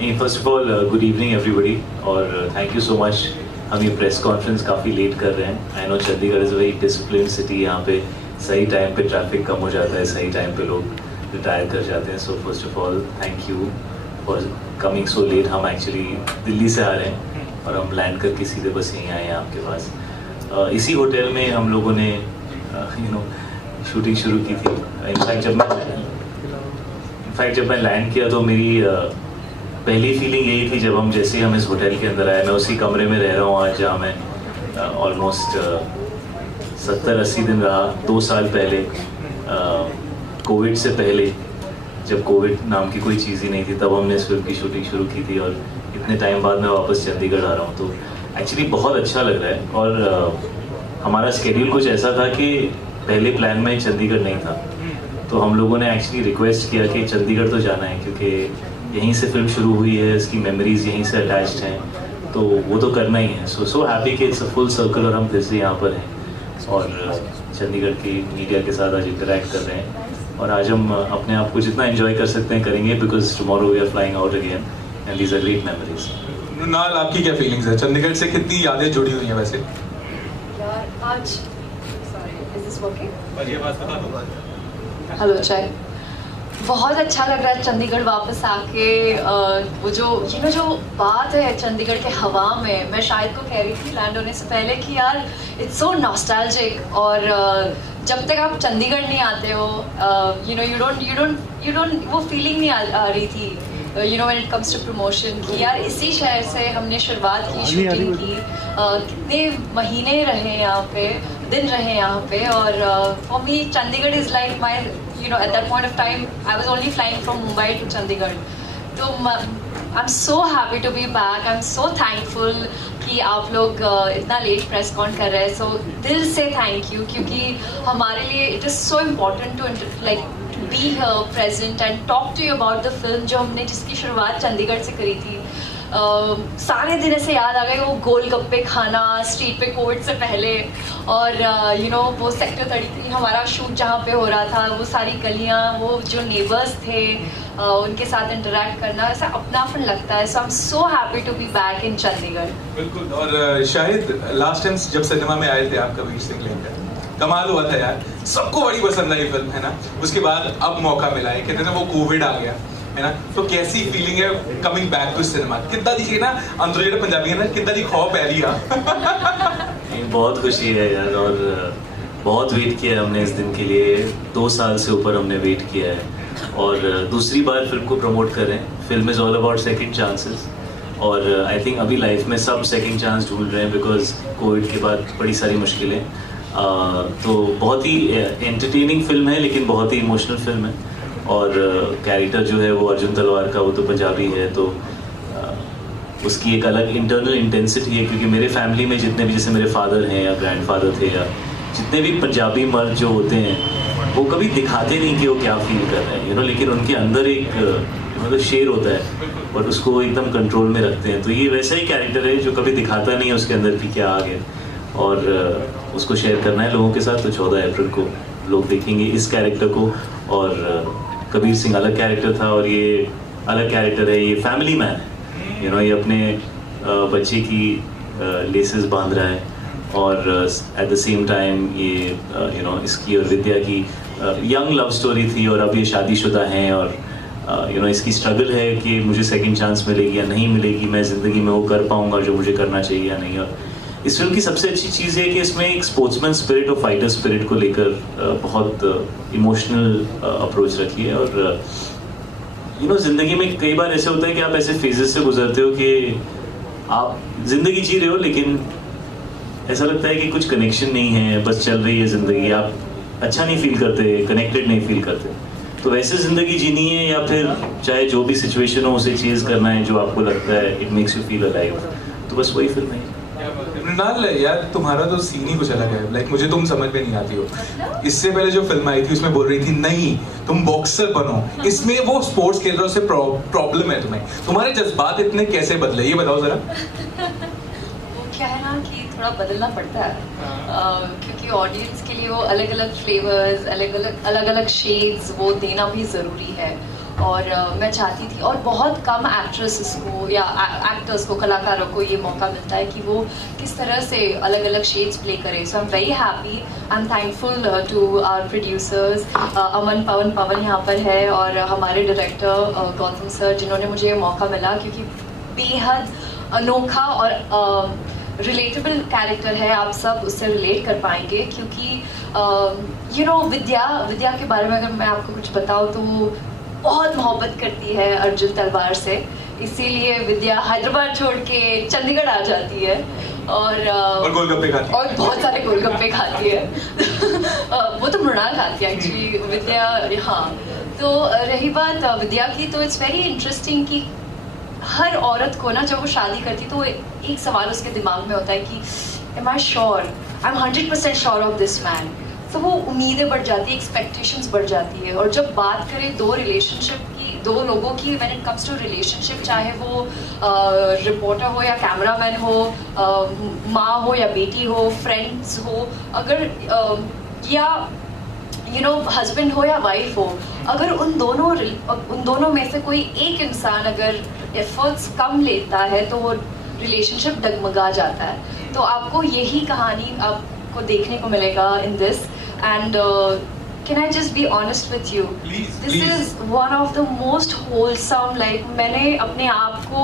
First of all good evening everybody और thank you so much. हम ये press conference काफ़ी लेट कर रहे हैं। I know Chandigarh is very discipline city. यहाँ पे सही टाइम पे ट्रैफिक कम हो जाता है, सही टाइम पे लोग रिटायर कर जाते हैं। So first of all thank you for coming so let. हम एक्चुअली दिल्ली से आ रहे हैं और हम लैंड करके सीधे बस यहीं आए हैं आपके पास। इसी होटल में हम लोगों ने शूटिंग शुरू की थी। इनफैक्ट जब मैं लैंड किया तो मेरी पहली फीलिंग यही थी जब हम जैसे ही हम इस होटल के अंदर आए। मैं उसी कमरे में रह रहा हूँ आज जहाँ मैं ऑलमोस्ट 70-80 दिन रहा। 2 साल पहले कोविड से पहले, जब कोविड नाम की कोई चीज़ ही नहीं थी, तब हमने इस फिल्म की शूटिंग शुरू की थी और इतने टाइम बाद मैं वापस चंडीगढ़ आ रहा हूँ तो एक्चुअली बहुत अच्छा लग रहा है। और हमारा स्केड्यूल कुछ ऐसा था कि पहले प्लान में चंडीगढ़ नहीं था, तो हम लोगों ने एक्चुअली रिक्वेस्ट किया कि चंडीगढ़ तो जाना है क्योंकि यहीं से फिल्म शुरू हुई है, इसकी मेमोरीज यहीं से अटैच्ड हैं, तो वो तो करना ही है। सो हैप्पी कि इट्स अ फुल सर्कल और हम फिर से यहाँ पर हैं और चंडीगढ़ की मीडिया के साथ आज इंटरेक्ट कर रहे हैं। और आज हम अपने आप को जितना एंजॉय कर सकते हैं करेंगे, because tomorrow we are flying out again and these are great memories. Mrunal, आपकी क्या फीलिंग्स है? चंडीगढ़ से कितनी यादें जुड़ी हुई हैं वैसे? यार आज sorry is this working? Hello चाय। बहुत अच्छा लग रहा है चंडीगढ़ वापस आके। वो जो बात है चंडीगढ़ के हवा में, मैं शायद को कह रही थी लैंड होने से पहले कि यार इट्स सो नॉस्टैल्जिक। और जब तक आप चंडीगढ़ नहीं आते हो यू डोंट वो फीलिंग नहीं आ रही थी when it comes to promotion कि यार इसी शहर से हमने शुरुआत की, शूटिंग की, कितने महीने रहे यहाँ पे, दिन रहे यहाँ पे। और for me Chandigarh is like my at that point of time I was only flying from Mumbai to Chandigarh. So I'm so happy to be back. I'm so thankful कि आप लोग इतना लेट प्रेस कॉन कर रहे हैं। सो दिल से thank you, क्योंकि हमारे लिए it is so important to like be here present and talk to you about the film जिसकी शुरुआत चंडीगढ़ से करी थी। सारे दिन ऐसे याद आ गए, वो गोलगप्पे खाना स्ट्रीट पे कोविड से पहले, और वो सेक्टर 33 हमारा शूट जहाँ पे हो रहा था, वो सारी गलियाँ, वो जो नेबर्स थे उनके साथ इंटरेक्ट करना, ऐसा अपनापन लगता है। So I am so happy to be back in Chandigarh. बिल्कुल। और शाहिद, लास्ट टाइम जब सिनेमा में आए थे आप कबीर सिंह लेकर, कमाल हुआ था यार, सबको बड़ी पसंद आई फिल्म, है ना? उसके बाद अब मौका मिला है, कहते हैं ना वो कोविड आ गया, है ना? तो कैसी फीलिंग है कमिंग बैक टू सिनेमा? कितना दिखे ना अंदर जो पंजाबी है ना, कितना दी खौफ है लिया। बहुत खुशी है यार, और बहुत वेट किया है हमने इस दिन के लिए। 2 साल से ऊपर हमने वेट किया है और दूसरी बार फिल्म को प्रमोट कर रहे हैं। Film is all about second chances और आई थिंक अभी लाइफ में सब सेकंड चांस ढूंढ रहे हैं, बिकॉज कोविड के बाद बड़ी सारी मुश्किलें। तो बहुत ही एंटरटेनिंग फिल्म है, लेकिन बहुत ही इमोशनल फिल्म है। और कैरेक्टर जो है वो अर्जुन तलवार का, वो तो पंजाबी है, तो उसकी एक अलग इंटरनल इंटेंसिटी है, क्योंकि मेरे फैमिली में जितने भी, जैसे मेरे फादर हैं या ग्रैंडफादर थे, या जितने भी पंजाबी मर्द जो होते हैं, वो कभी दिखाते नहीं कि वो क्या फील कर रहे हैं, लेकिन उनके अंदर एक मतलब शेर होता है और उसको एकदम कंट्रोल में रखते हैं। तो ये वैसा ही कैरेक्टर है जो कभी दिखाता नहीं है उसके अंदर कि क्या आ गया, और उसको शेयर करना है लोगों के साथ। तो 14 अप्रैल को लोग देखेंगे इस कैरेक्टर को। और कबीर सिंह अलग कैरेक्टर था और ये अलग कैरेक्टर है, ये फैमिली मैन है। ये अपने बच्चे की लेसेस बांध रहा है और एट द सेम टाइम ये इसकी और विद्या की यंग लव स्टोरी थी, और अब ये शादीशुदा हैं और इसकी स्ट्रगल है कि मुझे सेकंड चांस मिलेगी या नहीं मिलेगी, मैं ज़िंदगी में वो कर पाऊँगा जो मुझे करना चाहिए या नहीं। और इस फिल्म की सबसे अच्छी चीज़ है कि इसमें एक स्पोर्ट्समैन स्पिरिट और फाइटर स्पिरिट को लेकर बहुत इमोशनल अप्रोच रखी है। और ज़िंदगी में कई बार ऐसे होता है कि आप ऐसे फेजेस से गुजरते हो कि आप ज़िंदगी जी रहे हो, लेकिन ऐसा लगता है कि कुछ कनेक्शन नहीं है, बस चल रही है ज़िंदगी, आप अच्छा नहीं फील करते, कनेक्टेड नहीं फील करते। तो वैसे ज़िंदगी जीनी है, या फिर चाहे जो भी सिचुएशन हो उसे चेज़ करना है जो आपको लगता है it makes you feel alive. तो बस वही फिल्म है। मृणाल यार, तुम्हारा तो सीन ही कुछ अलग है, लाइक मुझे तुम समझ में नहीं आती हो। इससे पहले जो फिल्म आई थी उसमें बोल रही थी नहीं तुम बॉक्सर बनो, इसमें वो स्पोर्ट्स खेल रहे हो, उससे प्रॉब्लम है तुम्हें। तुम्हारे जज्बात इतने कैसे बदले, ये बताओ जरा। वो क्या है ना कि थोड़ा बदलना पड़ता है, क्योंकि ऑडियंस के लिए वो अलग अलग फ्लेवर्स, अलग अलग शेड्स वो देना भी ज़रूरी है। और मैं चाहती थी, और बहुत कम एक्ट्रेसेस को या एक्टर्स को, कलाकारों को ये मौका मिलता है कि वो किस तरह से अलग अलग शेड्स प्ले करें. So I am very happy, I am thankful to our producers. Aman Pawan यहाँ पर है, और हमारे डायरेक्टर गौतम सर, जिन्होंने मुझे ये मौका मिला, क्योंकि बेहद अनोखा और रिलेटेबल कैरेक्टर है. आप सब उससे रिलेट कर पाएंगे, क्योंकि यू नो विद्या के बारे में अगर मैं आपको कुछ बताऊँ तो वो बहुत मोहब्बत करती है अर्जुन तलवार से. इसीलिए विद्या हैदराबाद छोड़ के चंडीगढ़ आ जाती है, और गोलगप्पे खाती है, और बहुत सारे गोलगप्पे खाती है. वो तो मृणाल खाती है एक्चुअली, विद्या. हाँ, तो रही बात विद्या की, तो इट्स वेरी इंटरेस्टिंग कि हर औरत को ना, जब वो शादी करती तो एक सवाल उसके दिमाग में होता है कि am I sure, I am 100% sure of this man. तो वो उम्मीदें बढ़ जाती है, एक्सपेक्टेशंस बढ़ जाती है. और जब बात करें दो रिलेशनशिप की, दो लोगों की, when it comes to relationship, चाहे वो रिपोर्टर हो या कैमरामैन हो, माँ हो या बेटी हो, फ्रेंड्स हो, अगर या यू नो हस्बैंड हो या वाइफ हो, अगर उन दोनों में से कोई एक इंसान अगर एफर्ट्स कम लेता है तो वो रिलेशनशिप डगमगा जाता है. तो आपको यही कहानी आपको देखने को मिलेगा in this. And can I just be honest with you? Please, this please. is one of the most wholesome, like मैंने अपने आप को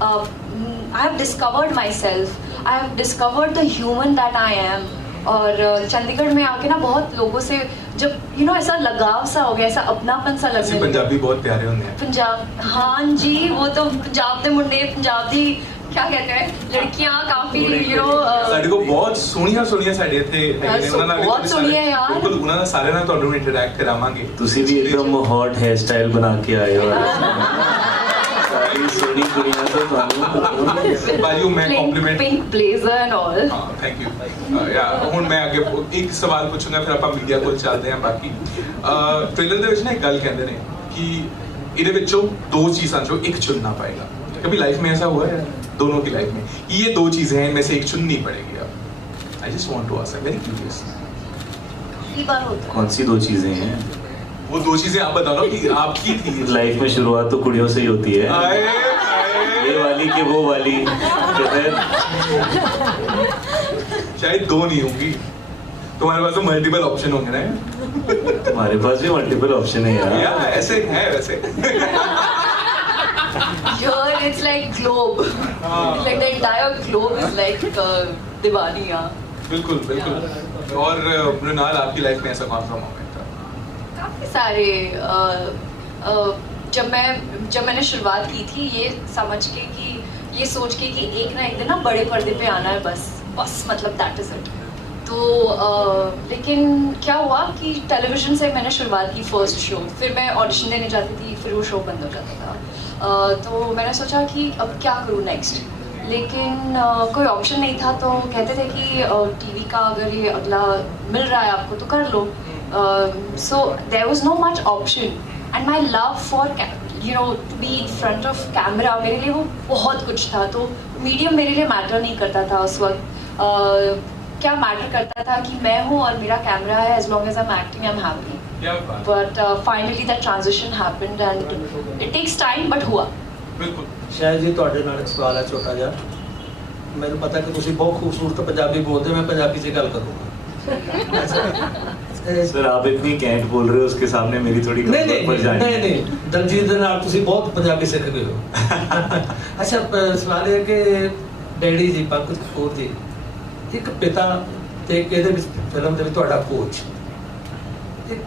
I have discovered myself, I have discovered the human that I am. और चंडीगढ़ में आके ना बहुत लोगों से जब यू नो ऐसा लगाव सा हो गया, ऐसा अपनापन सा लगने लगा. पंजाबी बहुत प्यारे होते हैं. पंजाब, हाँ जी, वो तो पंजाब के मुंडे, पंजाब दी क्या कहते हैं, लड़कियां काफी यू नो ਸਾਡੇ ਕੋਲ ਬਹੁਤ ਸੋਹਣੀਆਂ ਸਾਡੇ ਇੱਥੇ ਹੈਗੇ ਨੇ. ਉਹਨਾਂ ਨਾਲ ਬਹੁਤ ਸੋਹਣੀਆਂ ਯਾਰ. ਬਿਲਕੁਲ, ਉਹਨਾਂ ਨਾਲ ਸਾਰੇ ਨਾਲ ਤੁਹਾਨੂੰ ਇੰਟਰੈਕਟ ਕਰਾਵਾਂਗੇ. ਤੁਸੀਂ ਵੀ एकदम हॉट हेयर स्टाइल बना के आए हो. सारी सोनी दुनिया तो ਤੁਹਾਨੂੰ ਬਾਜੂ ਮੈਂ compliment. Pink blazer and all. ਹਾਂ, ਥੈਂਕ ਯੂ. ਯਾ ਹੁਣ ਮੈਂ ਅੱਗੇ ਇੱਕ ਸਵਾਲ ਪੁੱਛੂੰਗਾ, ਫਿਰ ਆਪਾਂ ਮੀਡੀਆ ਕੋਲ ਚੱਲਦੇ ਹਾਂ. ਬਾਕੀ ਟ੍ਰੇਲਰ ਦੇ ਵਿੱਚ ਨਾ ਇੱਕ ਗੱਲ ਕਹਿੰਦੇ ਨੇ ਕਿ ਇਹਦੇ ਵਿੱਚੋਂ ਦੋ ਚੀਜ਼ਾਂ ਚੋਂ ਇੱਕ चुनना पड़ेगा. कभी लाइफ में ऐसा हुआ है दोनों की लाइफ में ये दो चीजें हैं, इनमें से एक चुननी पड़ेगी? अब I just want to ask, very curious. काफी बार होता है. कौन सी दो चीजें हैं? वो दो चीजें आप बता दो कि आपकी थी. लाइफ में शुरुआत तो कुड़ियों से ही होती है. आए, ये वाली के वो वाली. शायद दो नहीं होंगी. तुम्हारे पास तो मल्टीपल ऑप्शन होंगे ना. तुम्हारे पास भी मल्टीपल ऑप्शन है यार. या ऐसे है वैसे. Here it's like globe. Like the entire globe is like दीवानी. बिल्कुल बिल्कुल. और मृणाल, आपकी लाइफ में ऐसा कौन सा मोमेंट था? काफी सारे जब मैंने शुरुआत की थी ये समझ के कि ये सोच के कि एक ना एक दिन ना बड़े पर्दे पे आना है, बस मतलब दैट इज इट. तो लेकिन क्या हुआ कि टेलीविजन से मैंने शुरुआत की, फर्स्ट शो, फिर मैं ऑडिशन देने जाती थी, फिर वो शो बंद हो जाता था. तो मैंने सोचा कि अब क्या करूँ नेक्स्ट, लेकिन कोई ऑप्शन नहीं था. तो कहते थे कि टीवी का अगर ये अगला मिल रहा है आपको तो कर लो. So there was no much option, and my love for you no to be in front of camera, मेरे लिए वो बहुत कुछ था. तो मीडियम मेरे लिए मैटर नहीं करता था उस वक्त. क्या मैटर करता था कि मैं हूँ और मेरा कैमरा है. As long as I am acting I am happy. But finally that transition happened and it takes time, but हुआ. ਬਿਲਕੁਲ. ਸ਼ਾਇਦ ਜੀ ਤੁਹਾਡੇ ਨਾਲ ਇੱਕ ਸਵਾਲ ਹੈ ਛੋਟਾ ਜਿਹਾ. ਮੈਨੂੰ ਪਤਾ ਕਿ ਤੁਸੀਂ ਬਹੁਤ ਖੂਬਸੂਰਤ ਪੰਜਾਬੀ ਬੋਲਦੇ, ਮੈਂ ਪੰਜਾਬੀ 'ਚ ਗੱਲ ਕਰੂੰਗਾ. सर आप इतनी कैंट बोल रहे हो, उसके सामने मेरी थोड़ी कमजोर पड़ जाएगी. नहीं दलजीत ਦੇ ਨਾਲ ਤੁਸੀਂ ਬਹੁਤ ਪੰਜਾਬੀ ਸਿੱਖ ਗਏ ਹੋ. ਅੱਛਾ, ਸਵਾਲ ਇਹ ਕਿ ਡੈਡੀ ਜੀ ਪੰਕਜ ਕਪੂਰ ਜੀ ਇੱਕ ਪਿਤਾ ਤੇ ਇਹਦੇ ਵਿੱਚ ਫਿਲਮ ਦੇ ਵਿੱਚ ਤੁਹਾਡਾ ਕੋਚ,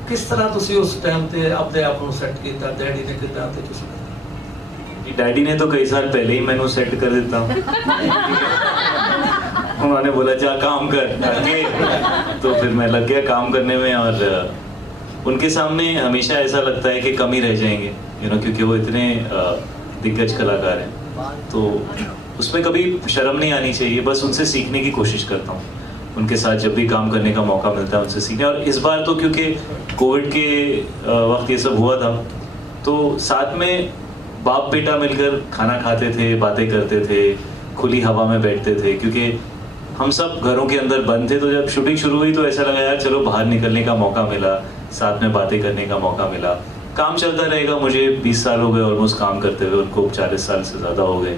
ਕਿਸ ਤਰ੍ਹਾਂ ਤੁਸੀਂ ਉਸ ਟਾਈਮ ਤੇ ਆਪਣੇ ਆਪ ਨੂੰ ਸੈੱਟ ਕੀਤਾ? ਡੈਡੀ ਨੇ ਕਿੱਦਾਂ ਤੇ ਤੁਸੀਂ? डैडी ने तो कई साल पहले ही मैंने सेट कर देता हूँ. उन्होंने बोला जा काम कर आगे, तो फिर मैं लग गया काम करने में. और उनके सामने हमेशा ऐसा लगता है कि कम ही रह जाएंगे, यू नो, क्योंकि वो इतने दिग्गज कलाकार हैं. तो उसमें कभी शर्म नहीं आनी चाहिए, बस उनसे सीखने की कोशिश करता हूँ. उनके साथ जब भी काम करने का मौका मिलता है उनसे सीखने. और इस बार तो क्योंकि कोविड के वक्त ये सब हुआ था, तो साथ में बाप बेटा मिलकर खाना खाते थे, बातें करते थे, खुली हवा में बैठते थे, क्योंकि हम सब घरों के अंदर बंद थे. तो जब शूटिंग शुरू हुई तो ऐसा लगा यार चलो बाहर निकलने का मौका मिला, साथ में बातें करने का मौका मिला. काम चलता रहेगा। मुझे 20 साल हो गए ऑलमोस्ट काम करते हुए, उनको 40 साल से ज़्यादा हो गए।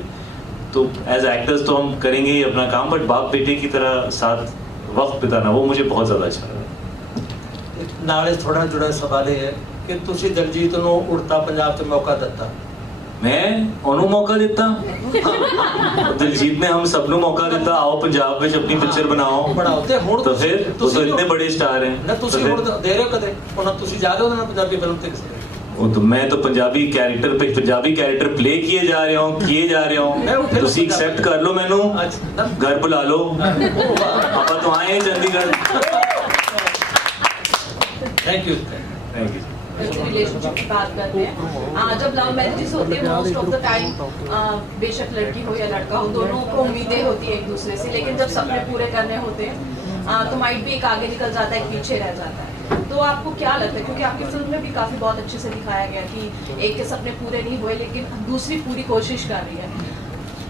तो एज एक्टर्स तो हम करेंगे ही अपना काम, बट बाप बेटे की तरह साथ वक्त बिताना वो मुझे बहुत ज़्यादा अच्छा लगा। नाले थोड़ा जुड़ा सवाल है कि तुसी दलजीत ਨੂੰ ਉੜਤਾ ਪੰਜਾਬ 'ਚ ਮੌਕਾ ਦਿੱਤਾ। मैं ਉਹਨੂੰ मौका ਦਿੱਤਾ दिलजीत ने हम सबनों मौका ਦਿੱਤਾ, आओ पंजाब में अपनी पिक्चर बनाओ ਬਣਾਓ ਤੇ ਹੁਣ तो फिर वो तो इतने बड़े स्टार हैं। ਨਾ ਤੁਸੀਂ ਹੁਣ ਦੇ ਰਹੇ ਹੋ ਕਦੇ ਉਹਨਾਂ ਤੁਸੀਂ ਜਾ ਰਹੇ ਹੋ ਉਹਨਾਂ ਪੰਜਾਬੀ ਫਿਲਮ ਤੇ ਕਿਸੇ वो तो मैं तो पंजाबी कैरेक्टर प्ले किए जा रहे हो तुसी एक्सेप्ट कर लो, मैनू घर बुला लो, आप तो आए हैं चंडीगढ़। Thank you. रिलेशनशिप की बात करते हैं, जब लव मैरिजेस होते हैं मोस्ट ऑफ द टाइम बेशक लड़की हो या लड़का हो, दोनों को उम्मीदें होती है एक दूसरे से, लेकिन जब सपने पूरे करने होते हैं तो माइट भी एक आगे निकल जाता है, एक पीछे रह जाता है। तो आपको क्या लगता है, क्योंकि आपकी फिल्म में भी काफी बहुत अच्छे से दिखाया गया कि एक के सपने पूरे नहीं हुए लेकिन दूसरी पूरी कोशिश कर रही है,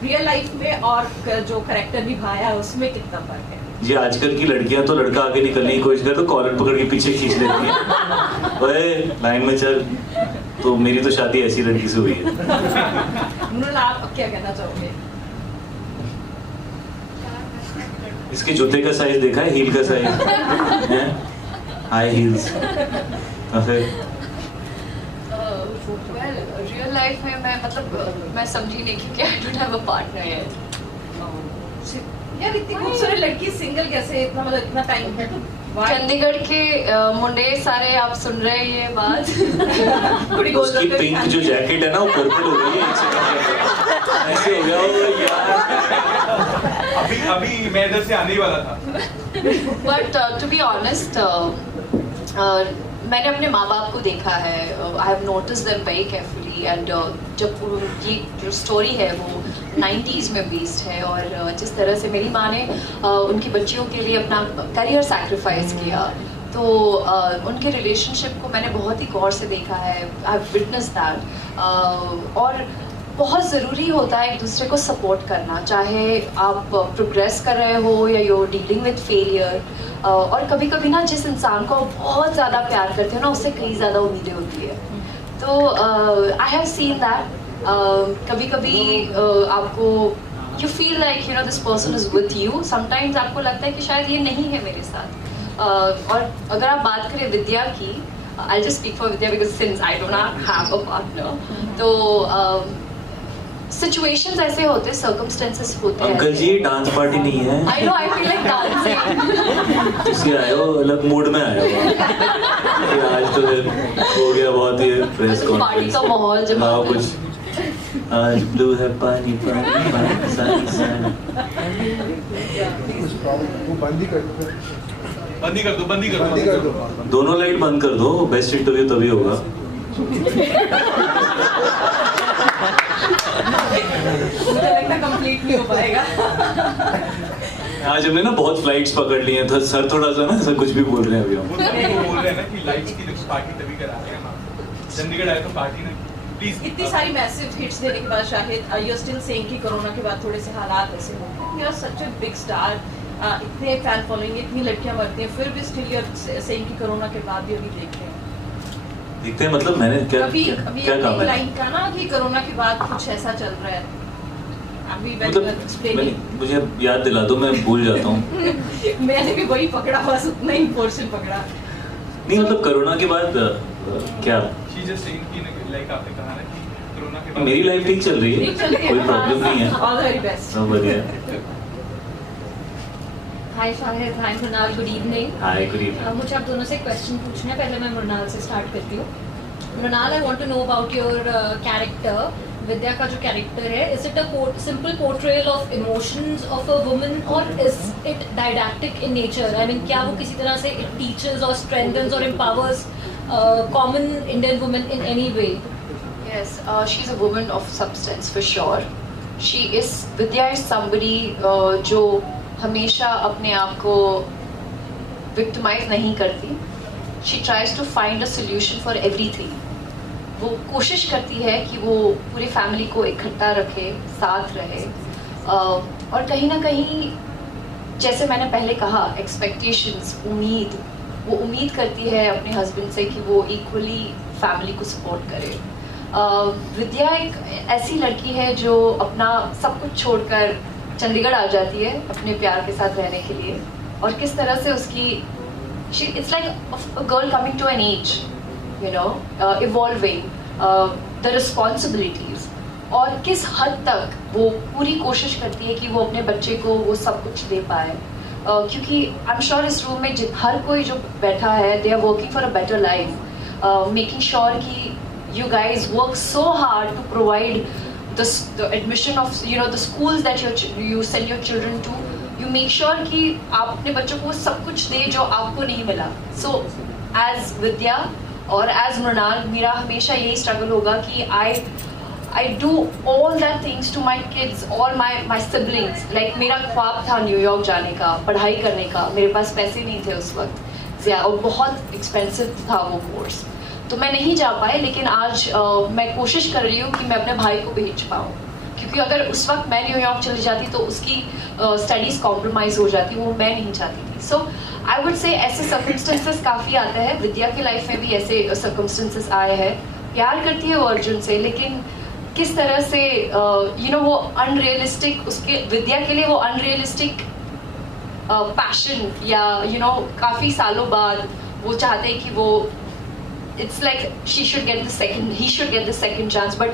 रियल लाइफ में और जो कैरेक्टर निभाया है उसमें कितना फर्क है? जी आजकल की लड़कियां तो लड़का आगे निकलने की कोशिश करे तो कॉलर पकड़ के पीछे खींच लेती हैं, ओए लाइन में चल। तो मेरी तो शादी ऐसी लड़की से हुई है। मृणाल, आप क्या कहना चाहोगे? इसके जूते का साइज देखा है, हील का size high heels. Well real life में मैं मतलब मैं समझी नहीं कि I don't have a partner yet। यार इतनी खूबसूरत लड़की सिंगल कैसे, इतना मतलब इतना टाइम है? चंडीगढ़ के मुंडे सारे आप सुन रहे हैं ये बात? उसकी पिंक जो जैकेट है ना वो पर्पल हो गई है, ऐसे हो गया वो यार। अभी मैं इधर से आने ही वाला था। बट टू बी ऑनेस्ट मैंने अपने माँ बाप को देखा है, I have notice them very carefully, and जब ये जो स्टोरी है वो 90s में बेस्ड है, और जिस तरह से मेरी माँ ने उनकी बच्चियों के लिए अपना करियर सैक्रिफाइस किया, तो उनके रिलेशनशिप को मैंने बहुत ही गौर से देखा है, आई हैव विटनेस दैट। और बहुत ज़रूरी होता है एक दूसरे को सपोर्ट करना, चाहे आप प्रोग्रेस कर रहे हो या यू डीलिंग विद फेलियर। और कभी कभी ना जिस इंसान को बहुत ज़्यादा प्यार करते हो ना उससे कई ज़्यादा उम्मीदें होती है। तो आई हैव सीन दैट कभी कभी आपको you feel like you know this person is with you, sometimes आपको लगता है कि शायद ये नहीं है मेरे साथ। और अगर आप बात करें विद्या की, I just speak for Vidya because since I don't have a partner, तो सिचुएशंस ऐसे होते हैं, सर्कमस्टेंसेस होते हैं। अंकल जी डांस पार्टी नहीं है। I know, I feel like dancing. तुसी आए हो अलग मूड में आए हो आज तो हो गया बहुत ही प्रेस पार्टी कॉन्फ्रेंस का माहौल जब हाँ कुछ आज ब्लू है पानी पानी पानी सन वो बंदी कर दो बंदी कर दो। दोनों लाइट बंद कर दो, बेस्ट इंटरव्यू तभी होगा। मुझे लगता कंप्लीट नहीं हो पाएगा। आज हमने ना बहुत फ्लाइट्स पकड़ ली हैं, तो सर थोड़ा सा ना ऐसा कुछ भी बोल रहे हैं अभी हम। वो बोल रहे हैं ना कि लाइट्स की पार्टी तभी करा रहे हैं हम, चंडीगढ़ आए तो पार्टी नहीं। प्लीज इतनी सारी मैसिव हिट्स देने के बाद Shahid you are still saying कि कोरोना के बाद थोड़े से हालात ऐसे हो गए, you are such a big star, इतने फैन फॉलोइंग, इतनी लड़कियां मरती हैं, फिर भी स्टिल यू आर सेइंग कि कोरोना के बाद भी अभी देखते हैं दिखते हैं, मतलब मैंने क्या अभी क्या काम है लाइन का ना कि कोरोना के बाद कुछ ऐसा चल रहा है अभी, मतलब मुझे याद दिला दो, मैं भूल जाता हूँ। मैंने भी वही पकड़ा, बस उतना ही पोर्शन पकड़ा। नहीं मतलब कोरोना के बाद क्या शी जस्ट सेइंग कि लाइक आपने कहा ना कि कोरोना के बाद मेरी लाइफ ठीक चल रही है, ठीक चल रही है, कोई प्रॉब्लम नहीं है, ऑल द वेरी बेस्ट। सब बढ़िया। Hi Shahid, hi Mrunal, good evening. Hi good evening. मुझे आप दोनों से एक क्वेश्चन पूछना है, पहले मैं मृणाल से स्टार्ट करती हूँ। Mrunal, I want to know about your character. Vidya का जो कैरेक्टर है, is it a simple portrayal of emotions of a woman और is it didactic in nature? I mean क्या वो किसी तरह से इट टीचर्स और स्ट्रेंथन्स और empowers common Indian woman in any way? Yes, she's a woman of substance for sure. Vidya is somebody जो हमेशा अपने आप को victimize नहीं करती. She tries to find a solution for everything. वो कोशिश करती है कि वो पूरी फैमिली को इकट्ठा रखे, साथ रहे, और कहीं ना कहीं जैसे मैंने पहले कहा, एक्सपेक्टेशंस, वो उम्मीद करती है अपने हस्बैंड से कि वो इक्वली फैमिली को सपोर्ट करे। विद्या एक ऐसी लड़की है जो अपना सब कुछ छोड़कर चंडीगढ़ आ जाती है अपने प्यार के साथ रहने के लिए, और किस तरह से उसकी it's like a girl coming to an age, you know, evolving the responsibilities, और किस हद तक वो पूरी कोशिश करती है कि वो अपने बच्चे को वो सब कुछ दे पाए, क्योंकि आई एम श्योर इस रूम में हर कोई जो बैठा है they are working for a better life, making sure कि you guys work so hard to provide the admission of, you know, the schools that you send your children to. You make sure कि आप अपने बच्चों को सब कुछ दे जो आपको नहीं मिला. So as Vidya और as Mrunal, मेरा हमेशा यही struggle होगा कि I do all that things to my kids, all my siblings. Like मेरा ख्वाब था न्यूयॉर्क जाने का, पढ़ाई करने का, मेरे पास पैसे नहीं थे उस वक्त, और बहुत एक्सपेंसिव था वो कोर्स, तो मैं नहीं जा पाई. लेकिन आज मैं कोशिश कर रही हूँ कि मैं अपने भाई को भेज पाऊँ, क्योंकि अगर उस वक्त मैं न्यूयॉर्क चली जाती तो उसकी स्टडीज कॉम्प्रोमाइज हो जाती, वो मैं नहीं चाहती थी. सो आई वुड से ऐसे सर्कमस्टेंसेस काफ़ी आते हैं. विद्या की लाइफ में भी ऐसे सर्कमस्टेंसेस आए हैं. प्यार करती है वो अर्जुन से, लेकिन किस तरह से यू नो वो अनरियलिस्टिक, उसके विद्या के लिए वो अनरियलिस्टिक पैशन, या यू नो काफ़ी सालों बाद वो चाहते हैं कि वो it's like he should get the second chance, but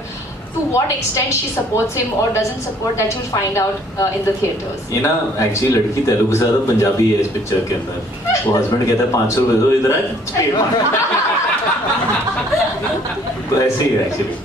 to what extent she supports him or doesn't support, that you'll find out in the theaters. ये ना एक्चुअली लड़की तेलुगु से ज़्यादा पंजाबी है इस पिक्चर के अंदर. वो हस्बैंड कहता है 500 रुपए दो, इधर आ, तो ऐसे ही है एक्चुअली.